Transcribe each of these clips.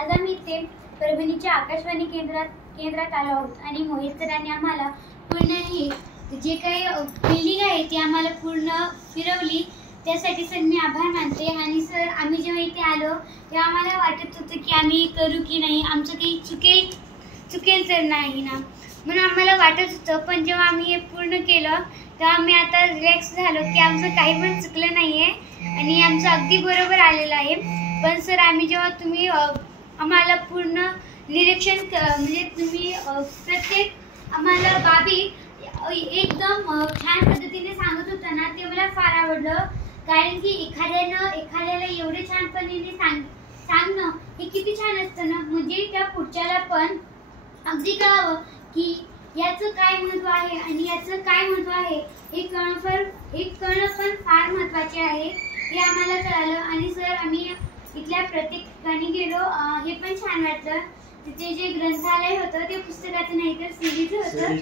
आज आम्ही इथे परभणीच्या आकाशवाणी केंद्रात आलो आहोत आणि मोहित सरांनी आम्हाला पूर्ण ही जे काही बिल्डिंग आहे ती आम्हाला पूर्ण फिरवली। त्यासाठी सर मी आभार मानते। आणि सर आम्ही जेव्हा इथे आलो तेव्हा आम्हाला वाटत होतं की आम्ही करू की नाही, आमचं काही चुकेल तर नाही ना, म्हणून आम्हाला वाटत होतं। पण जेव्हा आम्ही हे पूर्ण केलं तेव्हा आम्ही आता रिलॅक्स झालो की आमचं काही पण चुकलं नाही आहे आणि आमचं अगदी बरोबर आलेलं आहे। पण सर आम्ही जेव्हा तुम्ही आम्हाला पूर्ण निरीक्षण म्हणजे तुम्ही प्रत्येक आम्हाला बाबी एकदम छान पद्धतीने सांगत होता ना, ते मला फार आवडलं। कारण की एखाद्याला एवढे छानपणे सांगणं हे किती छान असतं ना, म्हणजे त्या पुढच्याला पण अगदी कळावं की याचं काय महत्त्व आहे आणि याचं काय महत्त्व आहे हे कळणं पण फार महत्त्वाचे आहे, हे आम्हाला कळालं। आणि सर आम्ही इथल्या प्रत्येक ठिकाणी गेलो, हे पण छान वाटलं। तिथे जे ग्रंथालय होतं ते पुस्तकाचं नाही तर सीडीचं होतं,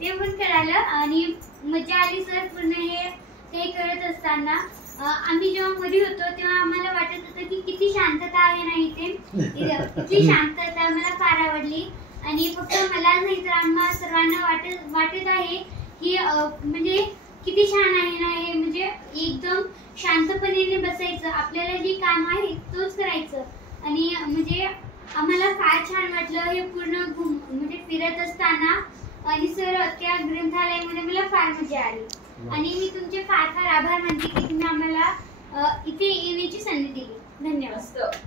ते पण कळालं आणि मजा आली। सर पूर्ण हे काही करत असताना आम्ही जेव्हा मध्ये होतो तेव्हा आम्हाला वाटत होतं की किती शांतता आहे ना इथे, इथली शांतता मला फार आवडली। आणि फक्त मला नाही तर आम्हा सर्वांना वाटत आहे की म्हणजे किती छान आहे ना हे, म्हणजे एकदम शांतपणे बसायचं, आपल्याला जे काम आहे तोच करायचं। आणि म्हणजे आम्हाला फार छान वाटलं हे पूर्ण म्हणजे फिरत असताना। आणि सर त्या ग्रंथालयामध्ये मला फार मजा आली आणि मी तुमचे फार आभार मानते की तुम्ही आम्हाला इथे येण्याची संधी दिली। धन्यवाद।